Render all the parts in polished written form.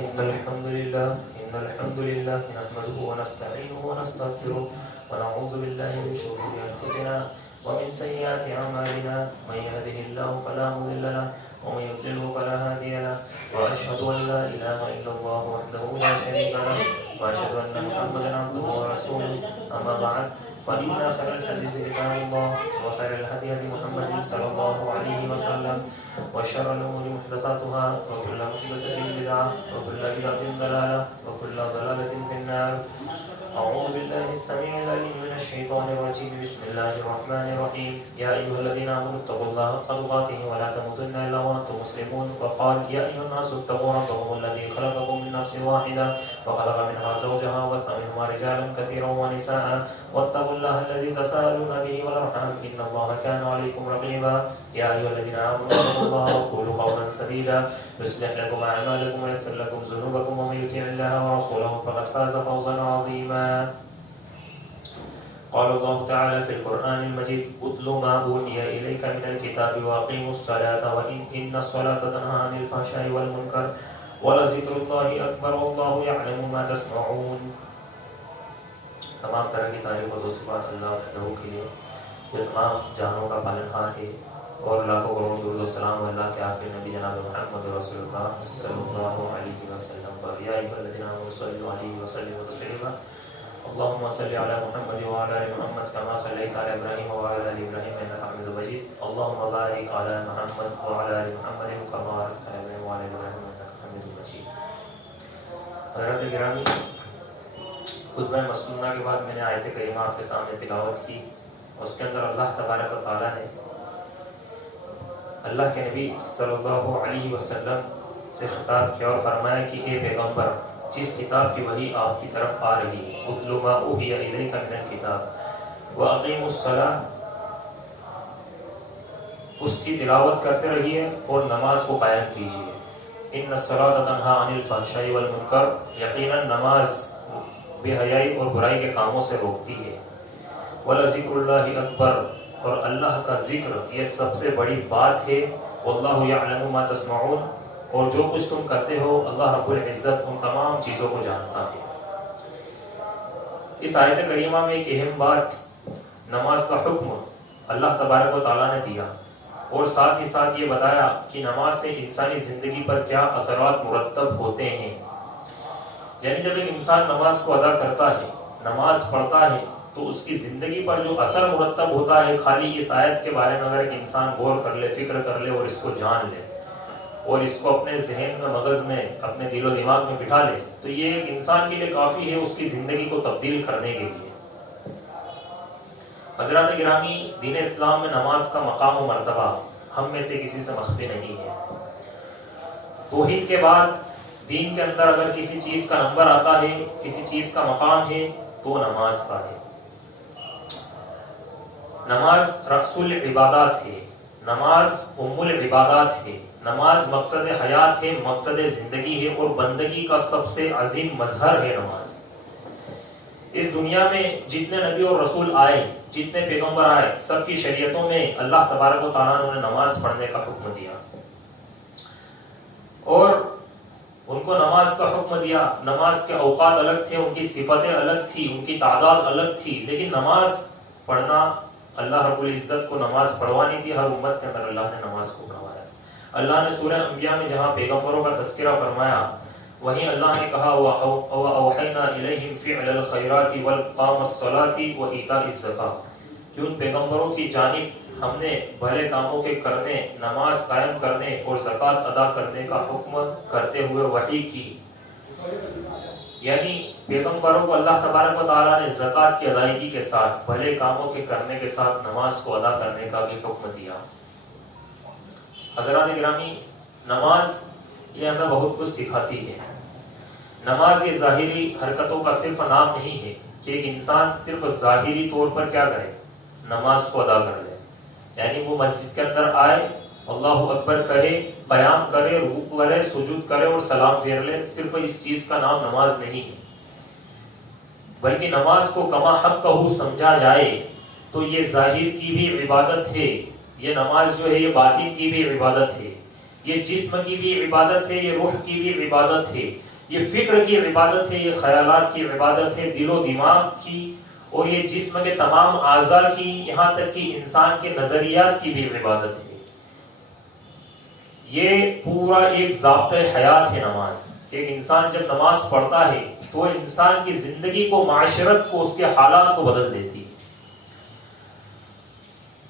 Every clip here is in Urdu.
إن الحمد لله نحمده ونستعينه ونستغفره ونعوذ بالله من شرور أنفسنا ومن سيئات أعمالنا من يهده الله فلا مضل له ومن يضلل فلا هادي له وأشهد أن لا إله إلا الله وحده لا شريك له وأشهد أن محمدا عبده ورسوله أما بعد فإن خير الحديث كتاب الله وخير الهدي هدي محمد صلى الله عليه وسلم وشر الأمور محدثاتها وكل محدثة بدعة وكل بدعة ضلالة وكل ضلالة في النار. أعوذ بالله السميع العليم من الشيطان الرجيم. بسم الله الرحمن الرحيم. يا أيها الذين آمنوا اتقوا الله حق تقاته ولا تموتن إلا وأنتم مسلمون. وقال يا أيها الناس اتقوا ربكم الذي خلقكم من نفس واحدة وخلق منها زوجها وبث منهما رجالا كثيرا ونساء واتقوا الله الذي تساءلون به والأرحام إن الله كان عليكم رقيبا. يا أيها الذين آمنوا اتقوا الله وقولوا قولا سديدا يصلح لكم أعمالكم ويغفر لكم ذنوبكم ومن يطع الله ورسوله فقد فاز فوزا عظيما. قال الله تعالى في القرآن المجيد اتل ما أوحي إليك من الكتاب وأقيموا الصلاة إن الصلاة تنهى عن الفحشاء والمنكر ولذكر الله أكبر والله يعلم ما تصنعون. تمام طرح کی تعریف اور صفات اللہ وحدہ کے لیے جو تمام جہانوں کا پالنہار ہے اور لاکھوں کروڑ درود و سلام اللہ کے آخری نبی جناب محمد رسول اللہ صلی اللہ علیہ وسلم پر. یا ایھا الذین آمنوا صلوا علیہ وسلم تسلیما. اللهم صل على محمد وعلى ال محمد كما صليت على ابراهيم وعلى ال ابراهيم انك حميد مجيد. اللهم بارك على محمد وعلى ال محمد كما باركت على ابراهيم وعلى ال ابراهيم انك حميد مجيد. حضرات گرامی، خطبہ مسنونہ کے بعد میں نے آیت کریمہ آپ کے سامنے تلاوت کی. اس کے اندر اللہ تبارک و تعالیٰ نے اللہ کے نبی صلی اللہ علیہ وسلم سے خطاب کیا اور فرمایا کہ اے پیغمبر، جس کتاب کی وحی آپ کی طرف آ رہی ہے اتل ما اوحی الیک من الکتاب واقیموا الصلاۃ، اس کی تلاوت کرتے رہیے اور نماز کو قائم کیجیے. ان الصلاۃ تنہی عن الفحشاء والمنکر، یقیناً نماز بے حیائی اور برائی کے کاموں سے روکتی ہے. ولذکر اللہ اکبر، اور اللہ کا ذکر یہ سب سے بڑی بات ہے. واللہ یعلم ما تصنعون، اور جو کچھ تم کرتے ہو اللہ رب العزت ان تمام چیزوں کو جانتا ہے. اس آیت کریمہ میں ایک اہم بات نماز کا حکم اللہ تبارک و تعالیٰ نے دیا اور ساتھ ہی ساتھ یہ بتایا کہ نماز سے انسانی زندگی پر کیا اثرات مرتب ہوتے ہیں. یعنی جب ایک انسان نماز کو ادا کرتا ہے، نماز پڑھتا ہے، تو اس کی زندگی پر جو اثر مرتب ہوتا ہے، خالی اس آیت کے بارے میں اگر ایک انسان غور کر لے، فکر کر لے اور اس کو جان لے اور اس کو اپنے ذہن میں، مغز میں، اپنے دل و دماغ میں بٹھا لے، تو یہ ایک انسان کے لیے کافی ہے اس کی زندگی کو تبدیل کرنے کے لیے. حضرات گرامی، دین اسلام میں نماز کا مقام و مرتبہ ہم میں سے کسی سے مخفی نہیں ہے. توحید کے بعد دین کے اندر اگر کسی چیز کا نمبر آتا ہے، کسی چیز کا مقام ہے، تو نماز کا ہے. نماز رأس العبادات ہے، نماز ام العبادات ہے، نماز مقصد حیات ہے، مقصد زندگی ہے اور بندگی کا سب سے عظیم مظہر ہے نماز. اس دنیا میں جتنے نبی اور رسول آئے، جتنے پیغمبر آئے، سب کی شریعتوں میں اللہ تبارک و تعالیٰ نے انہیں نماز پڑھنے کا حکم دیا اور ان کو نماز کا حکم دیا. نماز کے اوقات الگ تھے، ان کی صفتیں الگ تھی، ان کی تعداد الگ تھی، لیکن نماز پڑھنا اللہ رب العزت کو نماز پڑھوانی تھی. ہر امت کے اندر اللہ نے نماز کو پڑھوایا. اللہ نے سورہ انبیاء میں جہاں پیغمبروں کا تذکرہ فرمایا، وہیں اللہ نے کہا وَأَوْحَيْنَا إِلَيْهِمْ فِعْلَ الْخَيْرَاتِ وَإِقَامَ الصَّلَاةِ وَإِيتَاءِ الزَّكَاةِ، کہ ان پیغمبروں کی جانب ہم نے بھلے کاموں کے کرنے، نماز قائم کرنے اور زکوٰۃ ادا کرنے کا حکم کرتے ہوئے وحی کی. یعنی پیغمبروں کو اللہ تبارک و تعالیٰ نے زکوٰۃ کی ادائیگی کے ساتھ، بھلے کاموں کے کرنے کے ساتھ نماز کو ادا کرنے کا بھی حکم دیا. حضرات گرامی، نماز یہ ہمیں بہت کچھ سکھاتی ہے. نماز یہ ظاہری حرکتوں کا صرف نام نہیں ہے کہ ایک انسان صرف ظاہری طور پر کیا کرے، نماز کو ادا کر لے. یعنی وہ مسجد کے اندر آئے، اللہ اکبر کہے، قیام کرے، رکوع کرے، سجود کرے اور سلام پھیر لے، صرف اس چیز کا نام نماز نہیں ہے. بلکہ نماز کو کما حقہ سمجھا جائے تو یہ ظاہر کی بھی عبادت ہے، یہ نماز جو ہے یہ باطن کی بھی عبادت ہے. یہ جسم کی بھی عبادت ہے، یہ روح کی بھی عبادت ہے، یہ فکر کی عبادت ہے، یہ خیالات کی عبادت ہے، دل و دماغ کی، اور یہ جسم کے تمام اعضاء کی، یہاں تک کہ انسان کے نظریات کی بھی عبادت ہے۔ یہ پورا ایک ضابطۂ حیات ہے نماز۔ ایک انسان جب نماز پڑھتا ہے تو انسان کی زندگی کو، معاشرت کو، اس کے حالات کو بدل دیتی ہے۔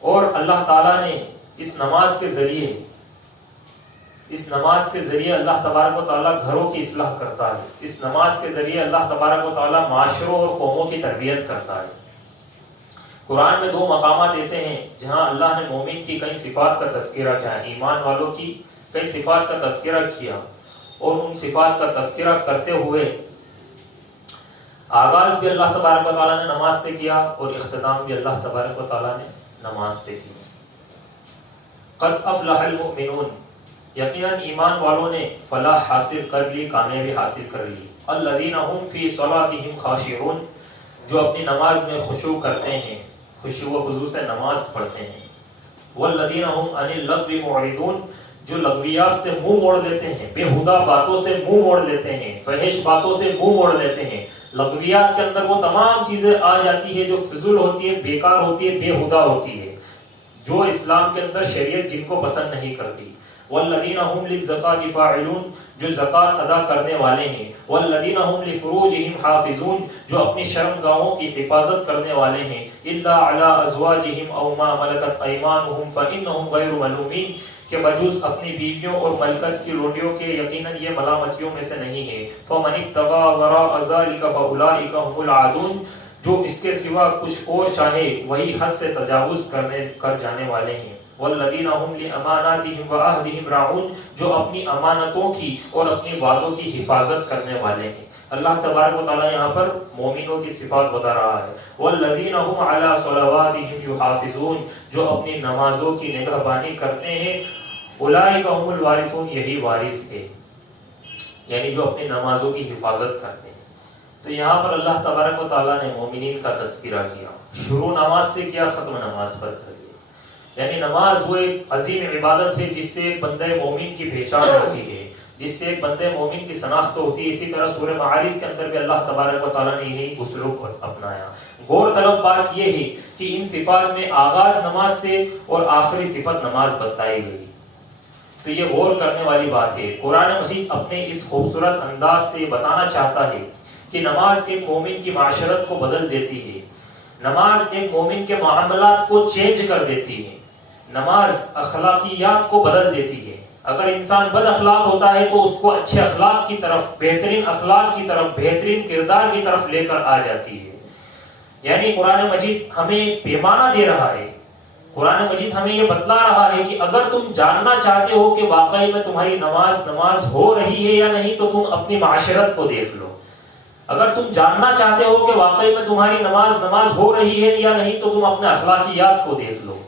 اور اللہ تعالیٰ نے اس نماز کے ذریعے اللہ تبارک و تعالیٰ گھروں کی اصلاح کرتا ہے۔ اس نماز کے ذریعے اللہ تبارک و تعالیٰ معاشروں اور قوموں کی تربیت کرتا ہے۔ قرآن میں 2 مقامات ایسے ہیں جہاں اللہ نے مومن کی کئی صفات کا تذکرہ کیا ہے، ایمان والوں کی کئی صفات کا تذکرہ کیا، اور ان صفات کا تذکرہ کرتے ہوئے آغاز بھی اللہ تبارک و تعالیٰ نے نماز سے کیا اور اختتام بھی اللہ تبارک و تعالیٰ نے نماز سے کیا۔ قد افلح المؤمنون، یقیناً ایمان والوں نے فلاح حاصل کر لی، کامیابی حاصل کر لی۔ الذین هم فی صلاتهم خاشعون، جو اپنی نماز میں خشوع کرتے ہیں، خشوع و خضوع سے نماز پڑھتے ہیں۔ والذین هم عن اللغو معرضون، جو لغویات سے منہ موڑ لیتے ہیں، بےہودہ باتوں سے منہ موڑ لیتے ہیں، فحش باتوں سے منہ موڑ لیتے ہیں۔ لغویات کے اندر وہ تمام چیزیں آ جاتی ہے جو فضول ہوتی ہے، بیکار ہوتی ہے، بےہودہ ہوتی ہے، جو اسلام کے اندر شریعت جن کو پسند نہیں کرتی۔ والذین هم للزکاة فاعلون، جو زکوٰۃ ادا کرنے والے ہیں۔ والذین هم لفروجهم حافظون، جو اپنی شرمگاہوں کی حفاظت کرنے والے ہیں۔ الا علی ازواجهم او ما ملکت ایمانهم فانهم غیر ملومین، کہ بجوز اپنی بیویوں اور ملکت کی لونڈیوں کے یقیناً یہ ملامتیوں میں سے نہیں ہے۔ فمن ابتغى وراء ذلك فاولئک هم العادون، جو اس کے سوا کچھ اور چاہے وہی حد سے تجاوز کر جانے والے ہیں۔ والذین هم لاماناتهم وعهدهم راعون، جو اپنی امانتوں کی اور اپنی وعدوں کی حفاظت کرنے والے ہیں۔ اللہ تبارک و تعالیٰ یہاں پر مومنوں کی صفات بتا رہا ہے۔ والذین هم علی صلواتهم یحافظون، جو اپنی نمازوں کی نگہبانی کرتے ہیں۔ اولئک هم الوارثون، یہی وارث ہے، یعنی جو اپنی نمازوں کی حفاظت کرتے ہیں۔ تو یہاں پر اللہ تبارک و تعالیٰ نے مومنین کا تذکرہ کیا، شروع نماز سے کیا، ختم نماز پر کر دیا۔ یعنی نماز وہ ایک عظیم عبادت ہے جس سے ایک بندہ مومن کی پہچان ہوتی ہے، جس سے ایک بندہ مومن کی شناخت ہوتی ہے۔ اسی طرح سورہ معارج کے اندر بھی اللہ تبارک و تعالیٰ نے یہی اسلوب اپنایا۔ غور طلب بات یہ ہے کہ ان صفات میں آغاز نماز سے اور آخری صفت نماز بتائی گئی، تو یہ غور کرنے والی بات ہے۔ قرآن مجید اپنے اس خوبصورت انداز سے بتانا چاہتا ہے کہ نماز ایک مومن کی معاشرت کو بدل دیتی ہے، نماز ایک مومن کے معاملات کو چینج کر دیتی ہے، نماز اخلاقیات کو بدل دیتی ہے۔ اگر انسان بد اخلاق ہوتا ہے تو اس کو اچھے اخلاق کی طرف، بہترین اخلاق کی طرف، بہترین کردار کی طرف لے کر آ جاتی ہے۔ یعنی قرآن مجید ہمیں پیمانہ دے رہا ہے، قرآن مجید ہمیں یہ بتلا رہا ہے کہ اگر تم جاننا چاہتے ہو کہ واقعی میں تمہاری نماز ہو رہی ہے یا نہیں تو تم اپنی معاشرت کو دیکھ لو۔ اگر تم جاننا چاہتے ہو کہ واقعی میں تمہاری نماز ہو رہی ہے یا نہیں تو تم اپنے اخلاقیات کو دیکھ لو۔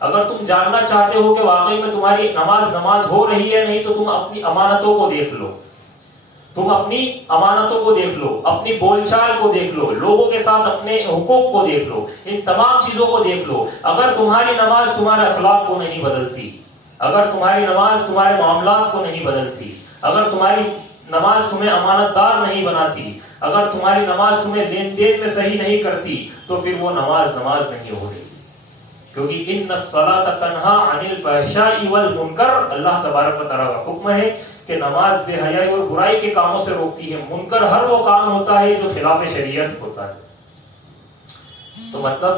اگر تم جاننا چاہتے ہو کہ واقعی میں تمہاری نماز ہو رہی ہے نہیں تو تم اپنی امانتوں کو دیکھ لو، تم اپنی امانتوں کو دیکھ لو، اپنی بول چال کو دیکھ لو، لوگوں کے ساتھ اپنے حقوق کو دیکھ لو، ان تمام چیزوں کو دیکھ لو۔ اگر تمہاری نماز تمہارے اخلاق کو نہیں بدلتی، اگر تمہاری نماز تمہارے معاملات کو نہیں بدلتی، اگر تمہاری نماز تمہیں امانت دار نہیں بناتی، اگر تمہاری نماز تمہیں لین دین میں صحیح نہیں کرتی، تو پھر وہ نماز نہیں ہو رہی۔ کیونکہ ان الصلاۃ تنہا عن الفحشاء والمنکر، اللہ تبارک و تعالیٰ کا حکم ہے کہ نماز بے حیائی اور برائی کے کاموں سے روکتی ہے۔ منکر ہر وہ کام ہوتا ہے جو خلاف شریعت ہوتا ہے۔ تو مطلب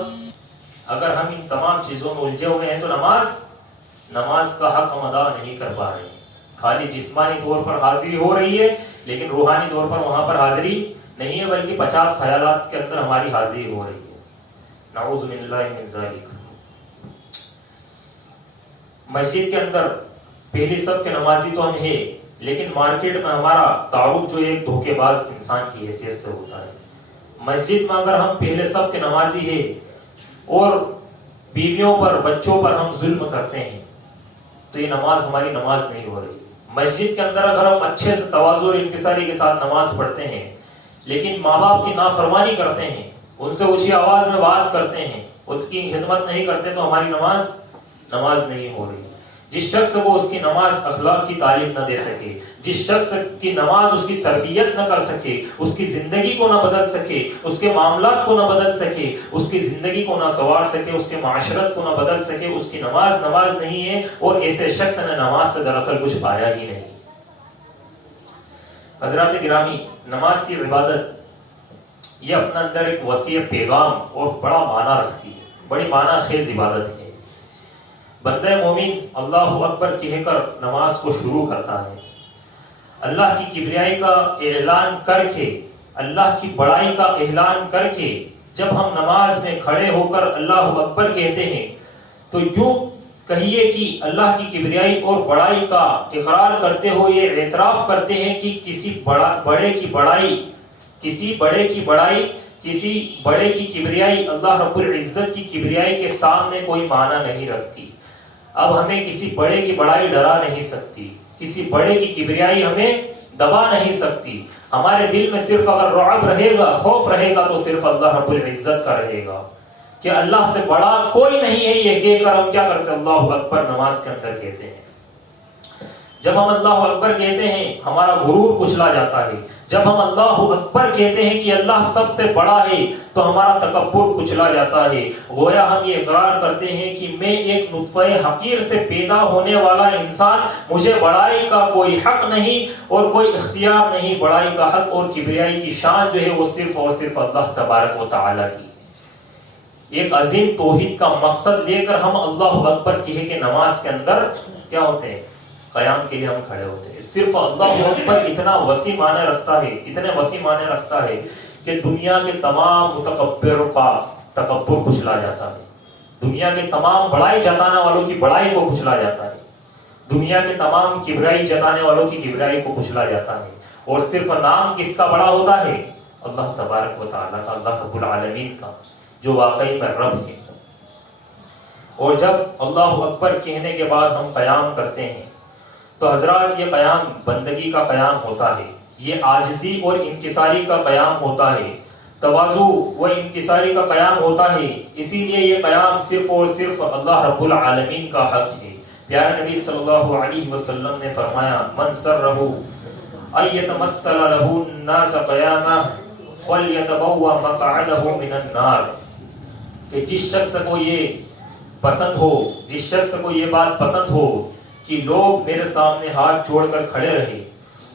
اگر ہم ان تمام چیزوں میں الجھے ہوئے ہیں تو نماز کا حق ہم ادا نہیں کر پا رہے ہیں۔ خالی جسمانی طور پر حاضری ہو رہی ہے لیکن روحانی طور پر وہاں پر حاضری نہیں ہے، بلکہ 50 خیالات کے اندر ہماری حاضری ہو رہی ہے۔ نعوذ باللہ من ذالک۔ مسجد کے اندر پہلی صف کے نمازی تو ہم ہیں، لیکن مارکیٹ میں ہمارا تعارف جو ایک دھوکے باز انسان کی حیثیت سے ہوتا ہے۔ مسجد میں اگر ہم پہلے صف کے نمازی ہیں اور بیویوں پر، بچوں پر ہم ظلم کرتے ہیں تو یہ نماز ہماری نماز نہیں ہو رہی۔ مسجد کے اندر اگر ہم اچھے سے تواضع اور انکساری کے ساتھ نماز پڑھتے ہیں لیکن ماں باپ کی نافرمانی کرتے ہیں، ان سے اونچی آواز میں بات کرتے ہیں، ان کی خدمت نہیں کرتے، تو ہماری نماز نہیں ہو رہی۔ جس شخص کو اس کی نماز اخلاق کی تعلیم نہ دے سکے، جس شخص کی نماز اس کی تربیت نہ کر سکے، اس کی زندگی کو نہ بدل سکے، اس کے معاملات کو نہ بدل سکے، اس کی زندگی کو نہ سنوار سکے، اس کے معاشرت کو نہ بدل سکے، اس کی نماز نہیں ہے، اور ایسے شخص نے نماز سے دراصل کچھ پایا ہی نہیں۔ حضرات گرامی، نماز کی عبادت یہ اپنے اندر ایک وسیع پیغام اور بڑا معنی رکھتی ہے، بڑی معنی خیز عبادت ہے۔ بندہ مومن اللہ اکبر کہہ کر نماز کو شروع کرتا ہے، اللہ کی کبریائی کا اعلان کر کے، اللہ کی بڑائی کا اعلان کر کے جب ہم نماز میں کھڑے ہو کر اللہ اکبر کہتے ہیں تو یوں کہیے کہ اللہ کی کبریائی اور بڑائی کا اقرار کرتے ہوئے اعتراف کرتے ہیں کہ کسی بڑے کی بڑائی کسی بڑے کی کبریائی اللہ رب العزت کی کبریائی کے سامنے کوئی معنی نہیں رکھتی۔ اب ہمیں کسی بڑے کی بڑائی ڈرا نہیں سکتی، کسی بڑے کی کبریائی ہمیں دبا نہیں سکتی۔ ہمارے دل میں صرف اگر رعب رہے گا، خوف رہے گا، تو صرف اللہ رب العزت کا رہے گا کہ اللہ سے بڑا کوئی نہیں ہے۔ یہ کہہ کر ہم کیا کرتے ہیں؟ اللہ اکبر نماز کے اندر کہتے ہیں۔ جب ہم اللہ اکبر کہتے ہیں ہمارا غرور کچلا جاتا ہے۔ جب ہم اللہ اکبر کہتے ہیں کہ اللہ سب سے بڑا ہے تو ہمارا تکبر کچلا جاتا ہے۔ گویا ہم یہ اقرار کرتے ہیں کہ میں ایک نطفہ حقیر سے پیدا ہونے والا انسان، مجھے بڑائی کا کوئی حق نہیں اور کوئی اختیار نہیں۔ بڑائی کا حق اور کبریائی کی شان جو ہے وہ صرف اور صرف اللہ تبارک و تعالی کی۔ ایک عظیم توحید کا مقصد لے کر ہم اللہ اکبر کہے کہ نماز کے اندر کیا ہوتے ہیں؟ قیام کے لیے ہم کھڑے ہوتے ہیں۔ صرف اللہ اکبر اتنا وسیع معنی رکھتا ہے، اتنے وسیع معنی رکھتا ہے کہ دنیا کے تمام متکبروں کا تکبر کچلا جاتا ہے، دنیا کے تمام بڑائی جتانے والوں کی بڑائی کو کچلا جاتا ہے، دنیا کے تمام کبریائی جتانے والوں کی کبریائی کو کچلا جاتا ہے، اور صرف نام کس کا بڑا ہوتا ہے؟ اللہ تبارک و تعالیٰ کا، اللہ رب العالمین کا، جو واقعی میں رب ہے۔ اور جب اللہ اکبر کہنے کے بعد ہم قیام کرتے ہیں تو حضرات یہ قیام بندگی کا قیام ہوتا ہے، یہ عاجزی اور انکساری کا قیام ہوتا ہے، تواضع و انکساری کا قیام ہوتا ہے۔ اسی لیے یہ قیام صرف اور صرف اللہ رب العالمین کا حق ہے۔ پیارے نبی صلی اللہ علیہ وسلم نے فرمایا، من سرہ ان یتمثل لہ الناس قیامہ فلیتبوأ مقعدہ من النار، کہ جس شخص کو یہ پسند ہو، جس شخص کو یہ بات پسند ہو کہ لوگ میرے سامنے ہاتھ جوڑ کر کھڑے رہے،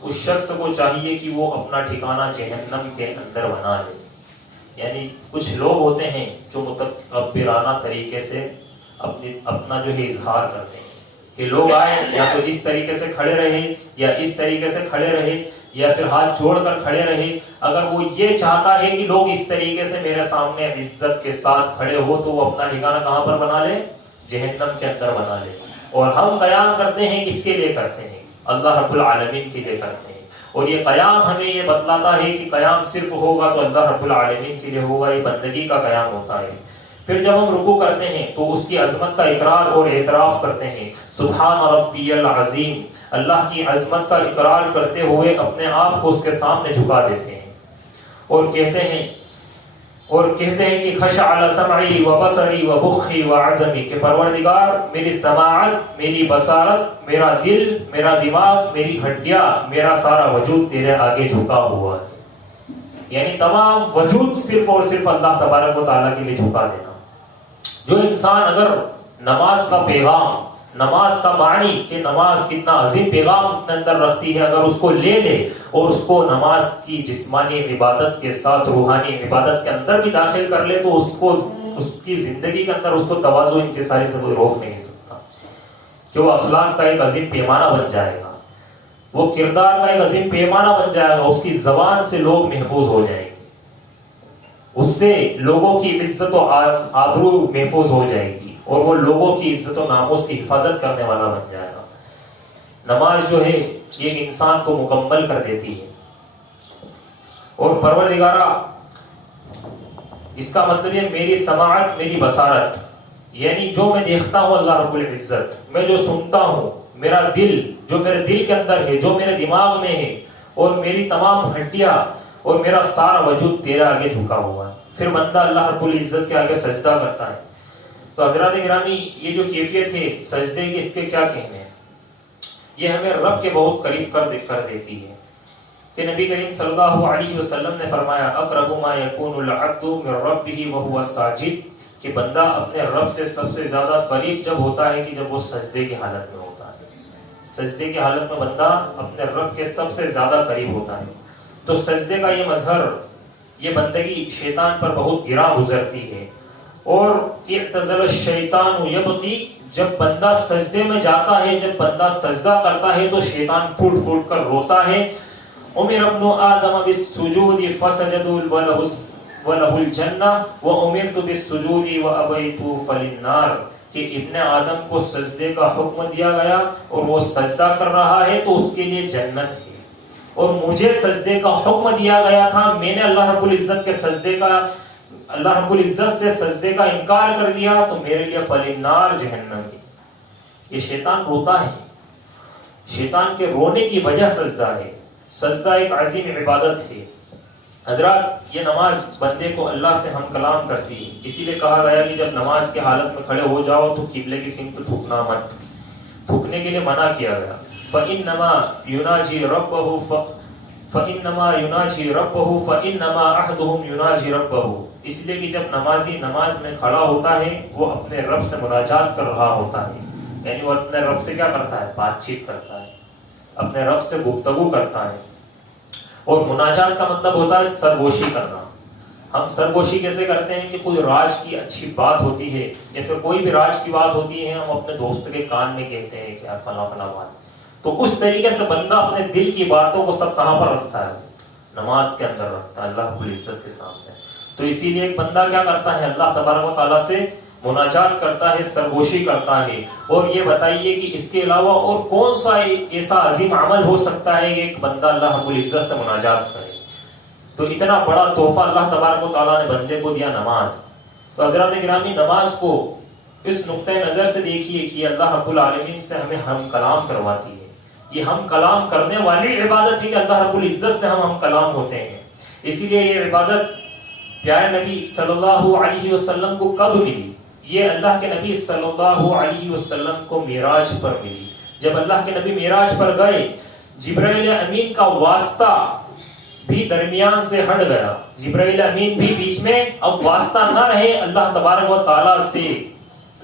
اس شخص کو چاہیے کہ وہ اپنا ٹھکانہ جہنم کے اندر بنا لے۔ یعنی کچھ لوگ ہوتے ہیں جو متکبرانہ طریقے سے اپنا جو ہے اظہار کرتے ہیں کہ لوگ آئے یا تو اس طریقے سے کھڑے رہے یا اس طریقے سے کھڑے رہے یا پھر ہاتھ جوڑ کر کھڑے رہے۔ اگر وہ یہ چاہتا ہے کہ لوگ اس طریقے سے میرے سامنے عزت کے ساتھ کھڑے ہو تو وہ اپنا ٹھکانہ کہاں پر بنا لے؟ جہنم کے اندر بنا لے۔ اور ہم قیام کرتے ہیں کس کے لیے کرتے ہیں؟ اللہ رب العالمین کے لیے کرتے ہیں۔ اور یہ قیام ہمیں یہ بتلاتا ہے کہ قیام صرف ہوگا تو اللہ رب العالمین کے لیے ہوگا، یہ بندگی کا قیام ہوتا ہے۔ پھر جب ہم رکوع کرتے ہیں تو اس کی عظمت کا اقرار اور اعتراف کرتے ہیں، سبحان ربی العظیم، اللہ کی عظمت کا اقرار کرتے ہوئے اپنے آپ کو اس کے سامنے جھکا دیتے ہیں اور کہتے ہیں کہ خشع سمعی و بصری و بخی و عظمی، کہ پروردگار میری سماعت، میری بصارت، میرا دل، میرا دماغ، میری ہڈیاں، میرا سارا وجود تیرے آگے جھکا ہوا ہے۔ یعنی تمام وجود صرف اور صرف اللہ تبارک و تعالیٰ کے لیے جھکا دینا۔ جو انسان اگر نماز کا پیغام، نماز کا معنی کہ نماز کتنا عظیم پیغام اپنے اندر رکھتی ہے، اگر اس کو لے لے اور اس کو نماز کی جسمانی عبادت کے ساتھ روحانی عبادت کے اندر بھی داخل کر لے تو اس کی زندگی کے اندر اس کو تواضع انکساری سے کوئی روک نہیں سکتا، کہ وہ اخلاق کا ایک عظیم پیمانہ بن جائے گا، وہ کردار کا ایک عظیم پیمانہ بن جائے گا، اس کی زبان سے لوگ محفوظ ہو جائیں گے، اس سے لوگوں کی عزت و آبرو محفوظ ہو جائے گی اور وہ لوگوں کی عزت و ناموس کی حفاظت کرنے والا بن جائے گا۔ نماز جو ہے یہ انسان کو مکمل کر دیتی ہے۔ اور پروردگارہ، اس کا مطلب ہے میری سماعت، میری بصارت، یعنی جو میں دیکھتا ہوں اللہ رب العزت، میں جو سنتا ہوں، میرا دل جو میرے دل کے اندر ہے، جو میرے دماغ میں ہے، اور میری تمام ہڈیاں اور میرا سارا وجود تیرے آگے جھکا ہوا ہے۔ پھر بندہ اللہ رب العزت کے آگے سجدہ کرتا ہے، تو حضرات گرامی یہ جو کیفیت ہے سجدے کی، اس کے کیا کہنے ہیں؟ یہ ہمیں رب کے بہت قریب کر دیتی ہے کہ نبی کریم صلی اللہ علیہ وسلم نے فرمایا اقرب ما یکون العبد من ربہ وہو ساجد، کہ بندہ اپنے رب سے سب سے زیادہ قریب جب ہوتا ہے کہ جب وہ سجدے کی حالت میں ہوتا ہے۔ سجدے کی حالت میں بندہ اپنے رب کے سب سے زیادہ قریب ہوتا ہے۔ تو سجدے کا یہ مظہر، یہ بندگی شیطان پر بہت گراں گزرتی ہے۔ اور اعتزل الشیطان یبغی، جب بندہ سجدے میں جاتا ہے، جب بندہ سجدہ کرتا ہے تو شیطان پھوٹ پھوٹ کر روتا ہے۔ امر ابن آدم بالسجود فسجدوا وله الجنہ وامرت بالسجود وابیت فللنار، کہ ابن آدم کو سجدے کا حکم دیا گیا اور وہ سجدہ کر رہا ہے تو اس کے لیے جنت ہے، اور مجھے سجدے کا حکم دیا گیا تھا، میں نے اللہ رب العزت کے سجدے کا، اللہ رب العزت سے سجدے کا انکار کر دیا تو میرے لیے فللنار، جہنم ہے۔ یہ شیطان روتا ہے، شیطان کے رونے کی وجہ سجدہ ہے۔ سجدہ ایک عظیم عبادت ہے حضرات۔ یہ نماز بندے کو اللہ سے ہم کلام کرتی ہے، اسی لیے کہا گیا کہ جب نماز کی حالت میں کھڑے ہو جاؤ تو قبلے کی سمت تھوکنا مت، تھوکنے کے لیے منع کیا گیا۔ فَإِنَّمَا يُنَاجِي رَبَّهُ فَإِنَّمَا أَحَدُهُمْ يُنَاجِي رَبَّهُ، اس لیے کہ جب نمازی نماز میں کھڑا ہوتا ہے وہ اپنے رب سے مناجات کر رہا ہوتا ہے، یعنی وہ اپنے رب سے کیا کرتا ہے؟ بات چیت کرتا ہے، اپنے رب سے گفتگو کرتا ہے۔ اور مناجات کا مطلب ہوتا ہے سرگوشی کرنا۔ ہم سرگوشی کیسے کرتے ہیں کہ کوئی راج کی اچھی بات ہوتی ہے یا پھر کوئی بھی راج کی بات ہوتی ہے، ہم اپنے دوست کے کان میں کہتے ہیں کہ یار فلاں فلاں بات، تو اس طریقے سے بندہ اپنے دل کی باتوں کو سب کہاں پر رکھتا ہے؟ نماز کے اندر رکھتا ہے، اللہ رب العزت کے سامنے۔ تو اسی لیے ایک بندہ کیا کرتا ہے؟ اللہ تبارک و تعالیٰ سے مناجات کرتا ہے، سرگوشی کرتا ہے۔ اور یہ بتائیے کہ اس کے علاوہ اور کون سا ایسا عظیم عمل ہو سکتا ہے کہ ایک بندہ اللہ رب العزت سے مناجات کرے؟ تو اتنا بڑا تحفہ اللہ تبارک و تعالیٰ نے بندے کو دیا، نماز۔ تو حضرات گرامی نماز کو اس نقطۂ نظر سے دیکھیے کہ اللہ رب العالمین سے ہمیں ہم کلام کرواتی ہے۔ یہ ہم کلام کرنے والی عبادت ہے کہ اللہ رب العزت سے ہم کلام ہوتے ہیں۔ اسی لیے یہ عبادت پیارے نبی صلی اللہ علیہ وسلم کو کب ملی؟ یہ اللہ کے نبی صلی اللہ علیہ وسلم کو معراج پر ملی۔ جب اللہ کے نبی معراج پر گئے، جبرائیل امین کا واسطہ بھی درمیان سے ہٹ گیا، جبرائیل امین بھی بیچ میں اب واسطہ نہ رہے اللہ تبارک و تعالیٰ سے۔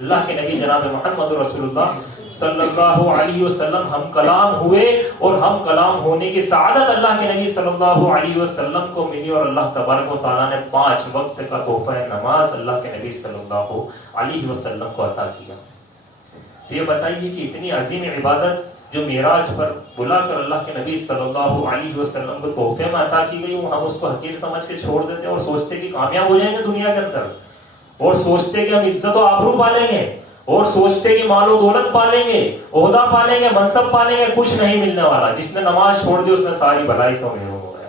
اللہ کے نبی جناب محمد رسول اللہ صلی اللہ علیہ وسلم ہم کلام ہوئے، اور ہم کلام ہونے کی سعادت اللہ کے نبی صلی اللہ علیہ وسلم کو ملی، اور اللہ تبارک و تعالیٰ نے 5 وقت کا تحفہ نماز اللہ کے نبی صلی اللہ علیہ وسلم کو عطا کیا۔ تو یہ بتائیے کہ اتنی عظیم عبادت جو معراج پر بلا کر اللہ کے نبی صلی اللہ علیہ وسلم کو تحفے میں عطا کی گئی، ہم اس کو حقیر سمجھ کے چھوڑ دیتے اور سوچتے کہ کامیاب ہو جائیں گے دنیا کے اندر، اور سوچتے کہ ہم عزت و آبرو پالیں گے، اور سوچتے کہ مال و دولت پالیں گے، عہدہ پالیں گے، منصب پالیں گے۔ کچھ نہیں ملنے والا۔ جس نے نماز چھوڑ دی اس نے ساری بھلائی سے محروم ہو گیا۔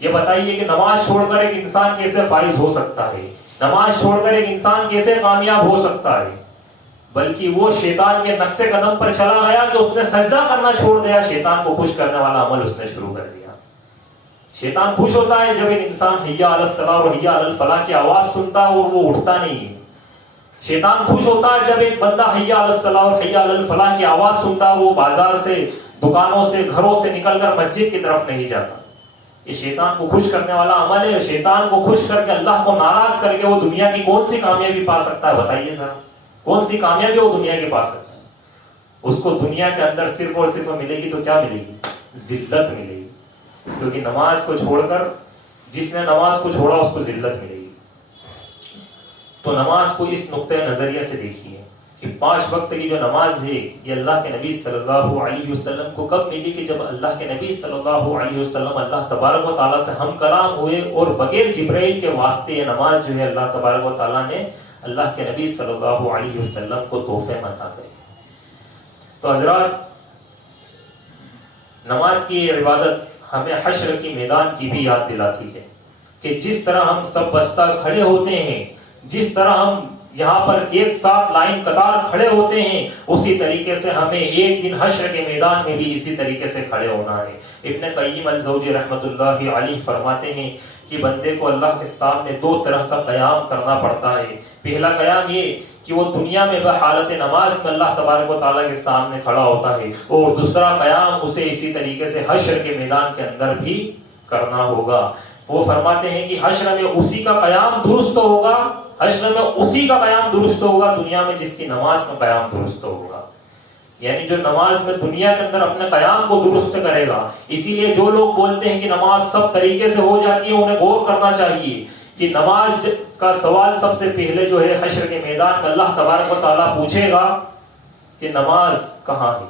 یہ بتائیے کہ نماز چھوڑ کر ایک انسان کیسے فائز ہو سکتا ہے؟ نماز چھوڑ کر ایک انسان کیسے کامیاب ہو سکتا ہے؟ بلکہ وہ شیطان کے نقش قدم پر چلا گیا کہ اس نے سجدہ کرنا چھوڑ دیا، شیطان کو خوش کرنے والا عمل اس نے شروع کر دیا۔ شیطان خوش ہوتا ہے جب ایک انسان حی علی الصلاۃ اور حی علی الفلاح کی آواز سنتا ہے اور وہ اٹھتا نہیں ہے۔ شیطان خوش ہوتا ہے جب ایک بندہ حی علی الصلاۃ اور حی علی الفلاح کی آواز سنتا ہے، وہ بازار سے، دکانوں سے، گھروں سے نکل کر مسجد کی طرف نہیں جاتا۔ یہ شیطان کو خوش کرنے والا عمل ہے۔ شیطان کو خوش کر کے اللہ کو ناراض کر کے وہ دنیا کی کون سی کامیابی پا سکتا ہے؟ بتائیے ذرا، کون سی کامیابی وہ دنیا کے پا سکتا ہے؟ اس کو دنیا کے اندر صرف اور صرف ملے گی تو کیا ملے گی؟ ذلت ملے گی، کیونکہ نماز کو چھوڑ کر، جس نے نماز کو چھوڑا اس کو ذلت ملے گی۔ تو نماز کو اس نقطۂ نظریہ سے دیکھیے کہ 5 وقت کی جو نماز ہے یہ اللہ کے نبی صلی اللہ علیہ وسلم کو کب ملی؟ کہ جب اللہ کے نبی صلی اللہ علیہ وسلم اللہ تبارک و تعالیٰ سے ہم کلام ہوئے، اور بغیر جبرائیل کے واسطے یہ نماز جو ہے اللہ تبارک و تعالیٰ نے اللہ کے نبی صلی اللہ علیہ وسلم کو تحفے میں عطا کری۔ تو حضرات، نماز کی یہ عبادت ہمیں حشر کی میدان کی بھی یاد دلاتی ہے کہ جس طرح ہم سب بستہ کھڑے ہوتے ہیں، جس طرح ہم یہاں پر ایک ساتھ لائن قطار کھڑے ہوتے ہیں، اسی طریقے سے ہمیں ایک دن حشر کے میدان میں بھی اسی طریقے سے کھڑے ہونا ہے۔ ابن قیم الجوزی رحمۃ اللہ علیہ فرماتے ہیں کہ بندے کو اللہ کے سامنے 2 طرح کا قیام کرنا پڑتا ہے۔ پہلا قیام یہ کہ وہ دنیا میں بحالت نماز میں اللہ تبارک و تعالیٰ کے سامنے کھڑا ہوتا ہے، اور دوسرا قیام اسے اسی طریقے سے حشر کے میدان کے اندر بھی کرنا ہوگا۔ وہ فرماتے ہیں کہ حشر میں اسی کا قیام درست ہوگا، حشر میں اسی کا قیام درست ہوگا دنیا میں جس کی نماز کا قیام درست ہوگا۔ یعنی جو نماز میں دنیا کے اندر اپنے قیام کو درست کرے گا۔ اسی لیے جو لوگ بولتے ہیں کہ نماز سب طریقے سے ہو جاتی ہے، انہیں غور کرنا چاہیے کہ نماز کا سوال سب سے پہلے جو ہے حشر کے میدان میں اللہ تبارک و تعالیٰ پوچھے گا کہ نماز کہاں ہے۔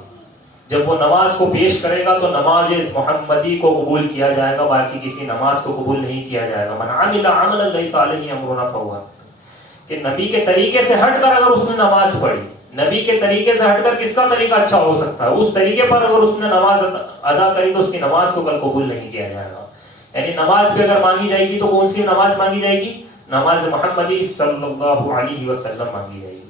جب وہ نماز کو پیش کرے گا تو نماز محمدی کو قبول کیا جائے گا، باقی کسی نماز کو قبول نہیں کیا جائے گا۔ من عمل عملا لیس علیہ امرنا فہو رد، کہ نبی کے طریقے سے ہٹ کر اگر اس نے نماز پڑھی، نبی کے طریقے سے ہٹ کر کس کا طریقہ اچھا ہو سکتا ہے، اس طریقے پر اگر اس نے نماز ادا کری تو اس کی نماز کو کل قبول نہیں کیا جائے گا۔ یعنی نماز بھی اگر مانگی جائے گی تو کون سی نماز مانگی جائے گی؟ نماز محمدی صلی اللہ علیہ وسلم مانگی جائے گی۔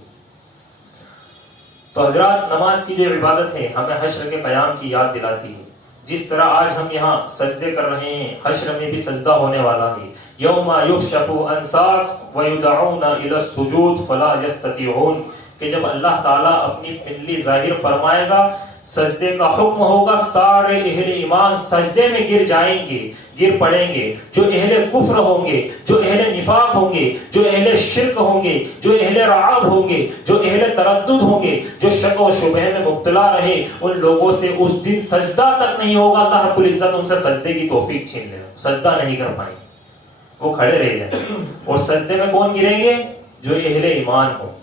تو حضرات، نماز کی جو عبادت ہے ہمیں حشر کے قیام کی یاد دلاتی ہے۔ جس طرح آج ہم یہاں سجدے کر رہے ہیں، حشر میں بھی سجدہ ہونے والا ہے۔ یوم یکشف عن ساق ویدعون الی السجود فلا یستطیعون، کہ جب اللہ تعالیٰ اپنی پنڈلی ظاہر فرمائے گا، سجدے کا حکم ہوگا، سارے اہل ایمان سجدے میں گر جائیں گے، گر پڑیں گے۔ جو اہل کفر ہوں گے، جو اہل نفاق ہوں گے، جو اہل شرک ہوں گے، جو اہل رعب ہوں گے، جو اہل تردد ہوں گے، جو شک و شبہ میں مبتلا رہے، ان لوگوں سے اس دن سجدہ تک نہیں ہوگا۔ اللہ رب العزت ان سے سجدے کی توفیق چھین لے گا، سجدہ نہیں کر پائیں، وہ کھڑے رہ جائیں۔ اور سجدے میں کون گریں گے؟ جو اہل ایمان ہوں۔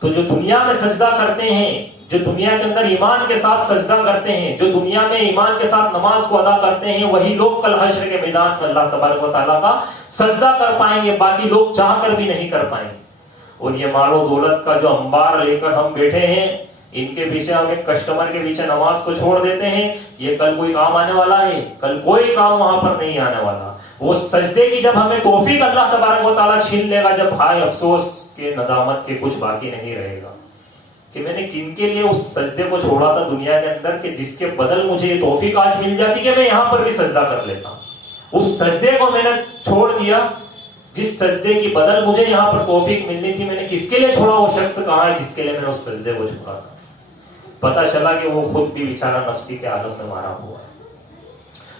تو جو دنیا میں سجدہ کرتے ہیں، جو دنیا کے اندر ایمان کے ساتھ سجدہ کرتے ہیں، جو دنیا میں ایمان کے ساتھ نماز کو ادا کرتے ہیں، وہی لوگ کل حشر کے میدان میں اللہ تبارک و تعالیٰ کا سجدہ کر پائیں گے، باقی لوگ چاہ کر بھی نہیں کر پائیں گے۔ اور یہ مال و دولت کا جو انبار لے کر ہم بیٹھے ہیں، ان کے پیچھے ہم ایک کسٹمر کے پیچھے نماز کو چھوڑ دیتے ہیں، یہ کل کوئی کام آنے والا ہے؟ کل کوئی کام وہاں پر نہیں آنے والا۔ وہ سجدے کی جب ہمیں توفیق اللہ تبارک و تعالیٰ چھین لے گا، جب ہائے افسوس کے ندامت کے کچھ باقی نہیں رہے گا کہ میں نے کن کے لیے اس سجدے کو چھوڑا تھا دنیا کے اندر، کہ جس کے بدل مجھے یہ توفیق آج مل جاتی کہ میں یہاں پر بھی سجدہ کر لیتا۔ اس سجدے کو میں نے چھوڑ دیا، جس سجدے کی بدل مجھے یہاں پر توفیق ملنی تھی، میں نے کس کے لیے چھوڑا؟ وہ شخص کہاں ہے جس کے لیے میں نے اس سجدے کو چھوڑا تھا؟ پتہ چلا کہ وہ خود بھی بیچارہ نفسی کے عالم میں مارا ہوا ہے۔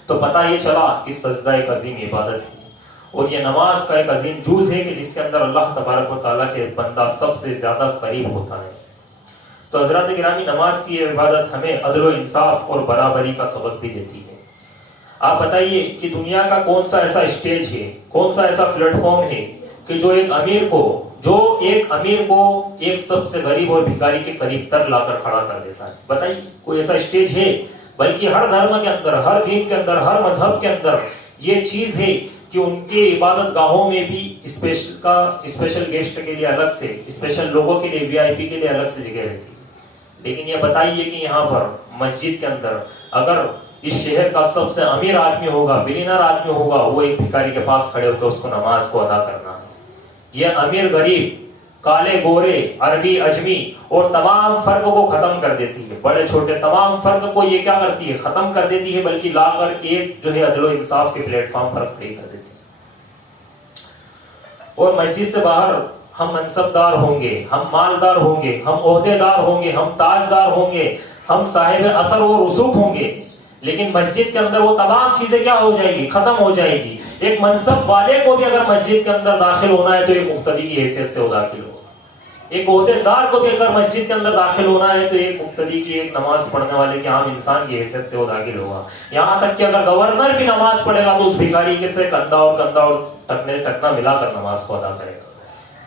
تو پتہ یہ چلا کہ سجدہ ایک عظیم عبادت ہے، اور یہ نماز کا ایک عظیم جز ہے کہ جس کے اندر اللہ تبارک و تعالیٰ کے بندہ سب سے زیادہ قریب ہوتا ہے۔ تو حضرات گرامی، نماز کی یہ عبادت ہمیں عدل و انصاف اور برابری کا سبق بھی دیتی ہے۔ آپ بتائیے کہ دنیا کا کون سا ایسا اسٹیج ہے، کون سا ایسا پلیٹ فارم ہے کہ جو ایک امیر کو ایک سب سے غریب اور بھکاری کے قریب تر لا کر کھڑا کر دیتا ہے؟ بتائیے کوئی ایسا اسٹیج ہے؟ بلکہ ہر دھرم کے اندر، ہر دین کے اندر، ہر مذہب کے اندر یہ چیز ہے کہ ان کے عبادت گاہوں میں بھی اسپیشل گیسٹ کے لیے الگ سے، اسپیشل لوگوں کے لیے، VIP کے لیے الگ سے جگہ رہتی ہے۔ لیکن یہ بتائیے کہ یہاں پر مسجد کے اندر اگر اس شہر کا سب سے امیر آدمی ہوگا، بلینر آدمی ہوگا، وہ ایک بھکاری کے پاس کھڑے ہو کر اس کو نماز کو ادا کرنا ہے۔ یہ امیر غریب، کالے گورے، عربی اجمی اور تمام فرق کو ختم کر دیتی ہے، بڑے چھوٹے تمام فرق کو یہ کیا کرتی ہے؟ ختم کر دیتی ہے، بلکہ لا کر ایک جو ہے عدل و انصاف کے پلیٹ فارم پر کھڑی کر دیتی ہے۔ اور مسجد سے باہر ہم منصبدار ہوں گے، ہم مالدار ہوں گے، ہم عہدیدار ہوں گے، ہم تاجدار ہوں گے، ہم صاحب اثر و رسوخ ہوں گے، لیکن مسجد کے اندر وہ تمام چیزیں کیا ہو جائے گی؟ ختم ہو جائے گی۔ ایک منصب والے کو بھی اگر مسجد کے اندر داخل ہونا ہے تو ایک مقتدی کی حیثیت سے وہ داخل ہوگا۔ ایک عہدیدار کو بھی اگر مسجد کے اندر داخل ہونا ہے تو ایک مقتدی کی، ایک نماز پڑھنے والے کے عام انسان کی حیثیت سے وہ داخل ہوگا۔ یہاں تک کہ اگر گورنر بھی نماز پڑھے گا تو اس بھکاری کے سے کندھا اور ٹکنا ملا کر نماز کو ادا کرے گا۔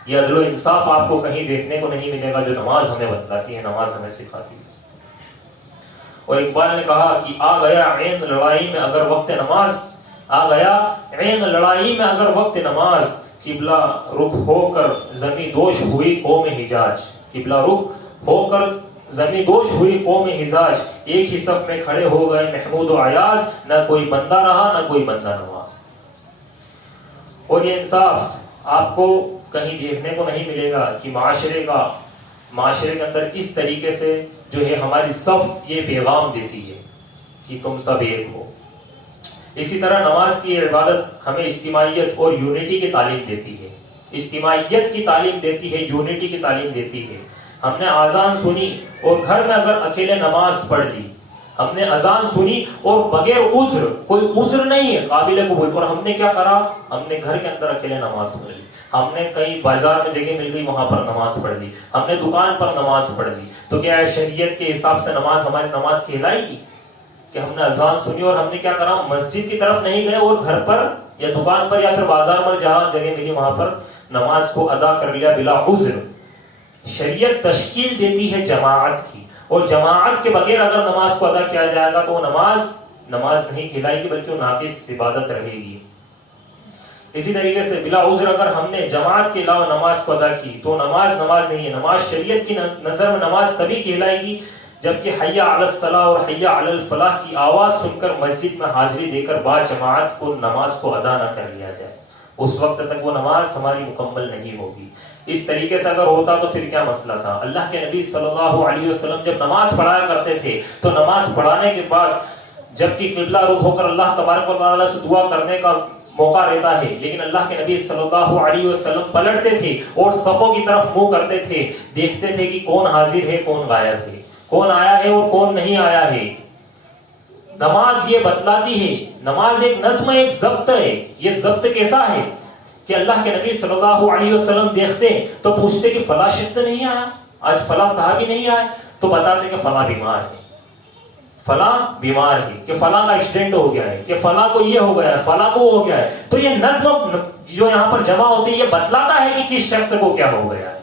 یہ عدل و انصاف آپ کو کہیں دیکھنے کو نہیں ملے گا جو نماز ہمیں بتلاتی ہے، نماز ہمیں سکھاتی ہے۔ اور اقبال نے کہا کہ آ گیا عین لڑائی میں اگر وقت نماز، آ گیا عین لڑائی میں اگر وقت نماز، قبلہ رخ ہو کر زمیں دوش ہوئی قوم حجاز، قبلہ رخ ہو کر زمیں دوش ہوئی قوم حجاز، ایک ہی صف میں کھڑے ہو گئے محمود و عیاض، نہ کوئی بندہ رہا نہ کوئی بندہ نواز۔ اور یہ انصاف آپ کو کہیں دیکھنے کو نہیں ملے گا کہ معاشرے کے اندر اس طریقے سے جو ہے ہماری صف یہ پیغام دیتی ہے کہ تم سب ایک ہو۔ اسی طرح نماز کی عبادت ہمیں اجتماعیت اور یونٹی کی تعلیم دیتی ہے اجتماعیت کی تعلیم دیتی ہے، یونٹی کی تعلیم دیتی ہے. ہم نے اذان سنی اور گھر میں اگر اکیلے نماز پڑھ لی، ہم نے اذان سنی اور بغیر عذر، کوئی عذر نہیں ہے قابل قبول، اور ہم نے کیا کرا، ہم نے گھر کے اندر اکیلے نماز پڑھ لی، ہم نے کہیں بازار میں جگہ مل گئی وہاں پر نماز پڑھ لی، ہم نے دکان پر نماز پڑھ لی، تو کیا شریعت کے حساب سے نماز ہماری نماز کہلائے گی؟ کہ ہم نے اذان سنی اور ہم نے کیا کرا، مسجد کی طرف نہیں گئے اور گھر پر یا دکان پر یا پھر بازار پر جہاں جگہ ملی وہاں پر نماز کو ادا کر لیا بلا عذر. شریعت تشکیل دیتی ہے جماعت کی، اور جماعت کے بغیر اگر نماز کو ادا کیا جائے گا تو وہ نماز نہیں کہلائے گی، بلکہ وہ ناقص عبادت رہے گی. اسی طریقے سے بلا عذر اگر ہم نے جماعت کے علاوہ نماز کو ادا کی تو نماز نہیں ہے. نماز شریعت کی نظر میں نماز تبھی کہلائے گی جبکہ حی علی الصلاۃ اور حی علی الفلاح کی آواز سن کر مسجد میں حاضری دے کر با جماعت کو نماز کو ادا نہ کر لیا جائے. اس وقت تک وہ نماز ہماری مکمل نہیں ہوگی. اس طریقے سے اگر ہوتا تو پھر کیا مسئلہ تھا. اللہ کے نبی صلی اللہ علیہ وسلم جب نماز پڑھایا کرتے تھے تو نماز پڑھانے کے بعد جبکہ قبلہ رخ ہو کر اللہ تبارک و تعالیٰ سے دعا کرنے کا موقع رہتا ہے، لیکن اللہ کے نبی صلی اللہ علیہ وسلم پلٹتے تھے اور صفوں کی طرف منہ کرتے تھے، دیکھتے تھے کہ کون حاضر ہے کون غائب ہے، کون آیا ہے اور کون نہیں آیا ہے. نماز یہ بتلاتی ہے، نماز ایک نظم ہے، ایک ضبط ہے. یہ ضبط کیسا ہے کہ اللہ کے نبی صلی اللہ علیہ وسلم دیکھتے تو پوچھتے کہ فلاں شخص نہیں آیا، آج فلاں صحابی نہیں آئے، تو بتاتے کہ فلاں بیمار ہے، فلاں بیمار ہے، کہ فلاں کا ایکسیڈنٹ ہو گیا ہے، کہ فلاں کو یہ ہو گیا ہے، فلاں کو ہو گیا ہے. تو یہ نظم جو یہاں پر جمع ہوتی ہے یہ بتلاتا ہے کہ کس شخص کو کیا ہو گیا ہے،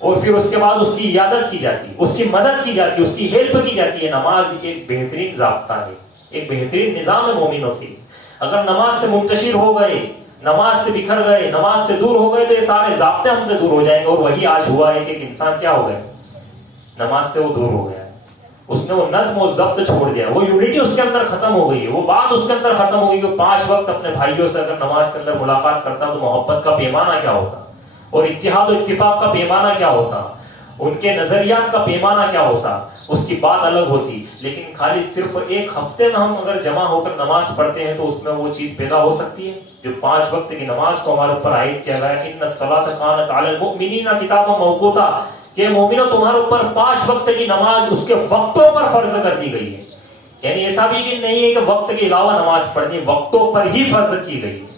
اور پھر اس کے بعد اس کی عیادت کی جاتی ہے، اس کی مدد کی جاتی ہے، اس کی ہیلپ کی جاتی ہے. نماز ایک بہترین ضابطہ ہے، ایک بہترین نظام ہے مومنوں کے. اگر نماز سے منتشر ہو گئے، نماز سے بکھر گئے، نماز سے دور ہو گئے تو یہ سارے ضابطے ہم سے دور ہو جائیں گے. اور وہی آج ہوا ہے کہ ایک انسان کیا ہو گیا، نماز سے وہ دور ہو گیا ہے، اس نے وہ نظم و ضبط چھوڑ دیا، وہ یونٹی اس کے اندر ختم ہو گئی ہے، وہ بات اس کے اندر ختم ہو گئی کہ 5 وقت اپنے بھائیوں سے اگر نماز کے اندر ملاقات کرتا تو محبت کا پیمانہ کیا ہوتا، اور اتحاد و اتفاق کا پیمانہ کیا ہوتا، ان کے نظریات کا پیمانہ کیا ہوتا، اس کی بات الگ ہوتی. لیکن خالی صرف ایک ہفتے میں ہم اگر جمع ہو کر نماز پڑھتے ہیں تو اس میں وہ چیز پیدا ہو سکتی ہے جو 5 وقت کی نماز کو ہمارے اوپر عائد کیا گیا ہے. ان الصلاۃ کانت علی المؤمنین کتابا موقوتا، کہ مومنوں تمہارے اوپر 5 وقت کی نماز اس کے وقتوں پر فرض کر دی گئی ہے. یعنی ایسا بھی کہ نہیں ہے کہ وقت کے علاوہ نماز پڑھنی، وقتوں پر ہی فرض کی گئی ہے.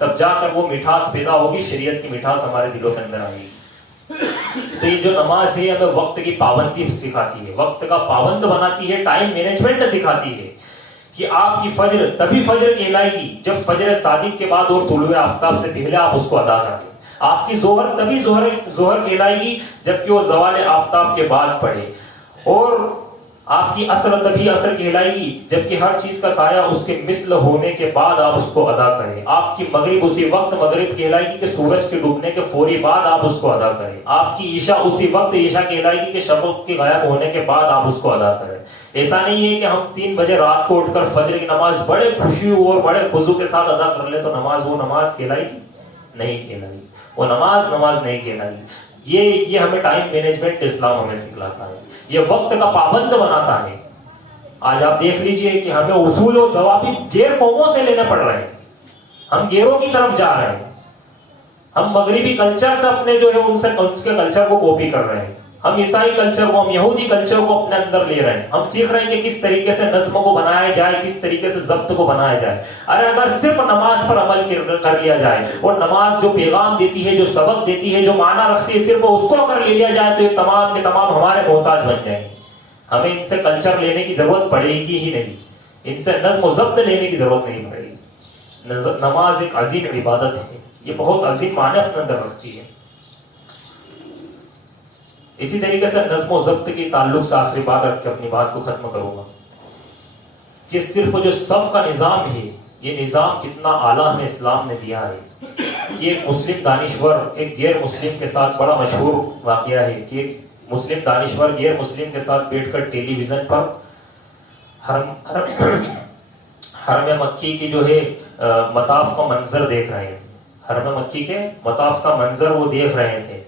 تب جا کر وہ مٹھاس پیدا ہوگی، شریعت کی مٹھاس ہمارے دلوں کے اندر آئے گی. تو یہ جو نماز ہے ہمیں وقت کی پابندی سکھاتی ہے، وقت کا پابند بناتی ہے، ٹائم مینجمنٹ سکھاتی ہے کہ آپ کی فجر تبھی فجر کہلائے گی جب فجر صادق کے بعد اور طلوع آفتاب سے پہلے آپ اس کو ادا کریں. آپ کی ظہر تبھی ظہر کہلائے گی جبکہ وہ زوال آفتاب کے بعد پڑھے، اور آپ کی عصر تبھی عصر کہلائے گی جبکہ ہر چیز کا سایہ اس کے مثل ہونے کے بعد آپ اس کو ادا کریں. آپ کی مغرب اسی وقت مغرب کہلائے گی کہ سورج کے ڈوبنے کے فوری بعد آپ اس کو ادا کریں. آپ کی عشاء اسی وقت عشاء کہلائے گی کہ شفق کے غائب ہونے کے بعد آپ اس کو ادا کریں. ایسا نہیں ہے کہ ہم 3 بجے رات کو اٹھ کر فجر کی نماز بڑے خوشی اور بڑے خضوع کے ساتھ ادا کر لے تو وہ نماز کہلائے گی؟ نہیں کہلائے گی. وہ نماز نہیں کہلائے گی. یہ ہمیں ٹائم مینجمنٹ اسلام ہمیں سکھلاتا ہے، یہ وقت کا پابند بناتا ہے. آج آپ دیکھ لیجئے کہ ہمیں اصول و ضوابط غیر قوموں سے لینے پڑ رہے ہیں، ہم غیروں کی طرف جا رہے ہیں، ہم مغربی کلچر سے اپنے جو ہے ان کے کلچر کو کاپی کر رہے ہیں، ہم عیسائی کلچر کو، ہم یہودی کلچر کو اپنے اندر لے رہے ہیں. ہم سیکھ رہے ہیں کہ کس طریقے سے نظم کو بنایا جائے، کس طریقے سے ضبط کو بنایا جائے. ارے اگر صرف نماز پر عمل کر لیا جائے اور نماز جو پیغام دیتی ہے، جو سبق دیتی ہے، جو معنی رکھتی ہے، صرف اس کو اگر لے لیا جائے تو یہ تمام کے تمام ہمارے محتاج بن جائیں گے. ہمیں ان سے کلچر لینے کی ضرورت پڑے گی ہی نہیں، ان سے نظم و ضبط لینے کی ضرورت نہیں پڑے گی. نماز ایک عظیم عبادت ہے، یہ بہت عظیم معنی اپنے اندر رکھتی ہے. اسی طریقے سے نظم و ضبط کے تعلق سے آخری بات رکھ کے اپنی بات کو ختم کروں گا کہ صرف جو صف کا نظام ہے، یہ نظام کتنا اعلیٰ ہمیں اسلام نے دیا ہے. یہ ایک مسلم دانشور ایک غیر مسلم کے ساتھ بڑا مشہور واقعہ ہے کہ ایک مسلم دانشور غیر مسلم کے ساتھ بیٹھ کر ٹیلی ویژن پر حرم مکی کی جو ہے مطاف کا منظر دیکھ رہے تھے. حرم مکی کے مطاف کا منظر وہ دیکھ رہے تھے.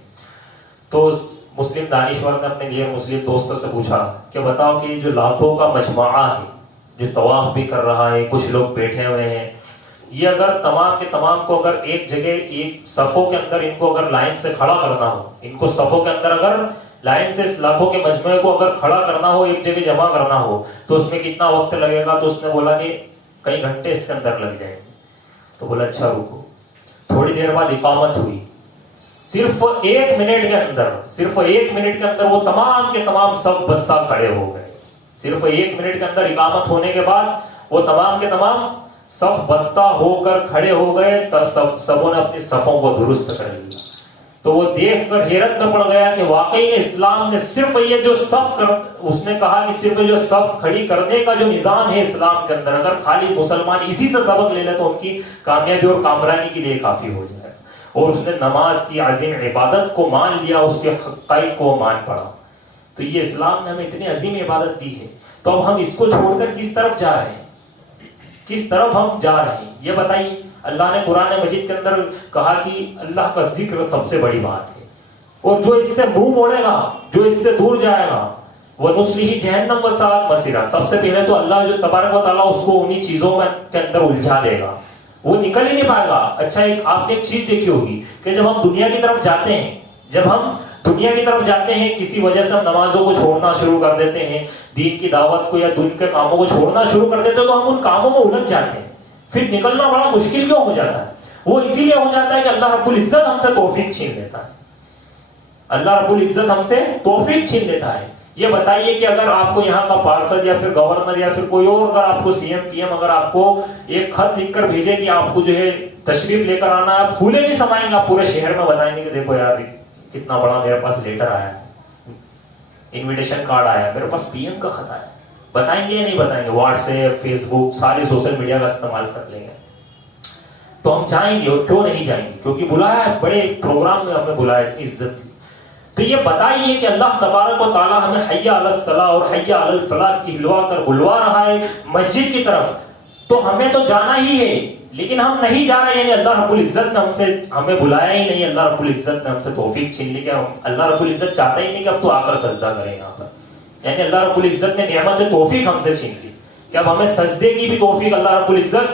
تو مسلم دانشور نے اپنے غیر مسلم دوستوں سے پوچھا کہ بتاؤ کہ جو لاکھوں کا مجموعہ ہے جو طواف بھی کر رہا ہے، کچھ لوگ بیٹھے ہوئے ہیں، یہ اگر تمام کے تمام کو اگر ایک جگہ ایک صفوں کے اندر ان کو اگر لائن سے کھڑا کرنا ہو، ان کو صفوں کے اندر اگر لائن سے اس لاکھوں کے مجموعے کو اگر کھڑا کرنا ہو، ایک جگہ جمع کرنا ہو، تو اس میں کتنا وقت لگے گا؟ تو اس نے بولا کہ کئی گھنٹے اس کے اندر لگ جائیں گے. تو بولا اچھا رکو. تھوڑی دیر بعد اقامت ہوئی. صرف 1 منٹ کے اندر وہ تمام کے تمام سب بستہ کھڑے ہو گئے. صرف 1 منٹ کے اندر اقامت ہونے کے بعد وہ تمام کے تمام سب بستہ ہو کر کھڑے ہو گئے. سبوں نے اپنی صفوں کو درست کر لیا. تو وہ دیکھ کر حیرت میں پڑ گیا کہ واقعی اسلام نے صرف یہ جو اس نے کہا کہ صرف جو صف کھڑی کرنے کا جو نظام ہے اسلام کے اندر، اگر خالی مسلمان اسی سے سبق لے لے تو ان کی کامیابی اور کامرانی کے لیے کافی ہو جائے. اور اس نے نماز کی عظیم عبادت کو مان لیا، اس کے حقائق کو مان پڑا. تو یہ اسلام نے ہمیں اتنی عظیم عبادت دی ہے. تو اب ہم اس کو چھوڑ کر کس طرف جا رہے ہیں؟ کس طرف ہم جا رہے ہیں یہ بتائیے. اللہ نے قرآن مجید کے اندر کہا کہ اللہ کا ذکر سب سے بڑی بات ہے، اور جو اس سے منہ موڑے گا، جو اس سے دور جائے گا، وہ نصلیہ جہنم وساءت مصیرا. سب سے پہلے تو اللہ جو تبارک و تعالیٰ اس کو انہی چیزوں کے اندر الجھا دے گا، وہ نکل ہی نہیں پائے گا. اچھا آپ نے ایک چیز دیکھی ہوگی کہ جب ہم دنیا کی طرف جاتے ہیں کسی وجہ سے ہم نمازوں کو چھوڑنا شروع کر دیتے ہیں، دین کی دعوت کو یا دین کے کاموں کو چھوڑنا شروع کر دیتے ہیں، تو ہم ان کاموں میں الجھ جاتے ہیں. پھر نکلنا بڑا مشکل کیوں ہو جاتا ہے؟ وہ اسی لیے ہو جاتا ہے کہ اللہ رب العزت ہم سے توفیق چھین لیتا ہے. اللہ رب العزت ہم سے توفیق چھین لیتا ہے. یہ بتائیے کہ اگر آپ کو یہاں کا پارسل یا پھر گورنر یا پھر کوئی اور اگر آپ کو سی ایم پی ایم اگر آپ کو ایک خط لکھ کر بھیجے کہ آپ کو جو ہے تشریف لے کر آنا ہے، آپ پھولے نہیں سمائیں گے، آپ پورے شہر میں بتائیں گے کہ دیکھو یار کتنا بڑا میرے پاس لیٹر آیا ہے، انویٹیشن کارڈ آیا ہے، میرے پاس پی ایم کا خط آیا ہے. بتائیں گے یا نہیں بتائیں گے؟ واٹس ایپ، فیس بک، سارے سوشل میڈیا کا استعمال کر لیں گے. تو ہم جائیں گے. اور کیوں نہیں جائیں گے؟ کیونکہ بلایا ہے، بڑے پروگرام میں ہمیں بلایا، اتنی عزت دی. تو یہ بتائیے کہ اللہ تبارک و تعالیٰ ہمیں حی علی الصلاۃ اور حی علی الفلاح کہلوا کر بلوا رہا ہے مسجد کی طرف، تو ہمیں تو جانا ہی ہے، لیکن ہم نہیں جا رہے. یعنی اللہ رب العزت نے ہمیں بلایا ہی نہیں، اللہ رب العزت نے ہم سے توفیق چھین لی. کہ اللہ رب العزت چاہتا ہی نہیں کہ اب تو آ کر سجدہ کریں یہاں پر. یعنی اللہ رب العزت نے نعمت توفیق ہم سے چھین لی کہ اب ہمیں سجدے کی بھی توفیق اللہ رب العزت.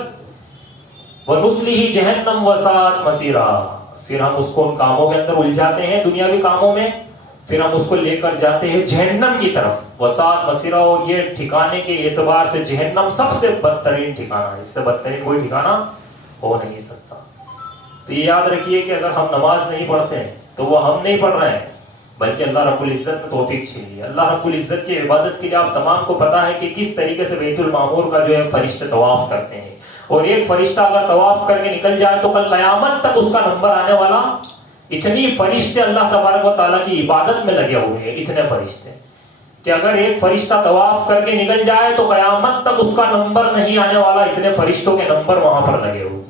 وَنُصْلِهِ جَهَنَّمَ وَسَاءَتْ مَصِيرًا. پھر ہم اس کو ان کاموں کے اندر الجھاتے ہیں دنیاوی کاموں میں، پھر ہم اس کو لے کر جاتے ہیں جہنم کی طرف. وَسَاءَتْ مَصِيرًا. اور یہ ٹھکانے کے اعتبار سے جہنم سب سے بدترین ٹھکانہ ہے، اس سے بدترین کوئی ٹھکانہ ہو نہیں سکتا. تو یہ یاد رکھیے کہ اگر ہم نماز نہیں پڑھتے ہیں تو وہ ہم نہیں پڑھ رہے ہیں، بلکہ اللہ رب العزت نے توفیق چھین لی. اللہ رب العزت کی عبادت کے لیے آپ تمام کو پتا ہے کہ کس طریقے سے بیت المعمور کا جو ہے فرشتے طواف کرتے ہیں. اور ایک فرشتہ اگر طواف کر کے نکل جائے تو کل قیامت تک اس کا نمبر آنے والا. اتنی فرشتے اللہ تبارک و تعالیٰ کی عبادت میں لگے ہوئے ہیں، اتنے فرشتے کہ اگر ایک فرشتہ طواف کر کے نکل جائے تو قیامت تک اس کا نمبر نہیں آنے والا. اتنے فرشتوں کے نمبر وہاں پر لگے ہوئے.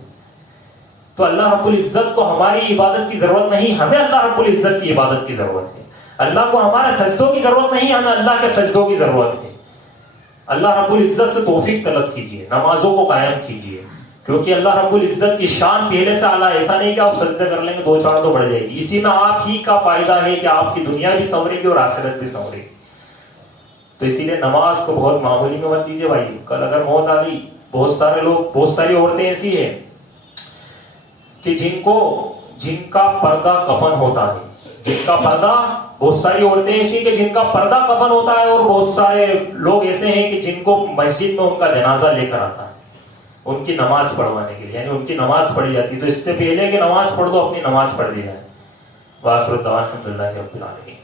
تو اللہ رب العزت کو ہماری عبادت کی ضرورت نہیں، ہمیں اللہ رب العزت کی عبادت کی ضرورت ہے. اللہ کو ہمارے سجدوں کی ضرورت نہیں، ہمیں اللہ کے سجدوں کی ضرورت ہے. اللہ رب العزت سے توفیق طلب کیجئے، نمازوں کو قائم کیجئے، کیونکہ اللہ رب العزت کی شان پہلے سے اعلیٰ. ایسا نہیں کہ آپ سجدے کر لیں گے 2-4 تو بڑھ جائے گی. اسی میں آپ ہی کا فائدہ ہے کہ آپ کی دنیا بھی سنورے گی اور آخرت بھی سنورے گی. تو اسی لیے نماز کو بہت معمولی میں مت دیجیے بھائی. کل اگر موت آ گئی، بہت سارے لوگ، بہت ساری عورتیں ایسی ہیں کہ جن کا پردہ کفن ہوتا ہے، جن کا پردہ، بہت ساری عورتیں ایسی کہ جن کا پردہ کفن ہوتا ہے، اور بہت سارے لوگ ایسے ہیں کہ جن کو مسجد میں ان کا جنازہ لے کر آتا ہے ان کی نماز پڑھوانے کے لیے. یعنی ان کی نماز پڑھی جاتی ہے. تو اس سے پہلے کہ نماز پڑھ دو، اپنی نماز پڑھ دی جائے. وآخر دعوانا الحمدللہ رب العالمین.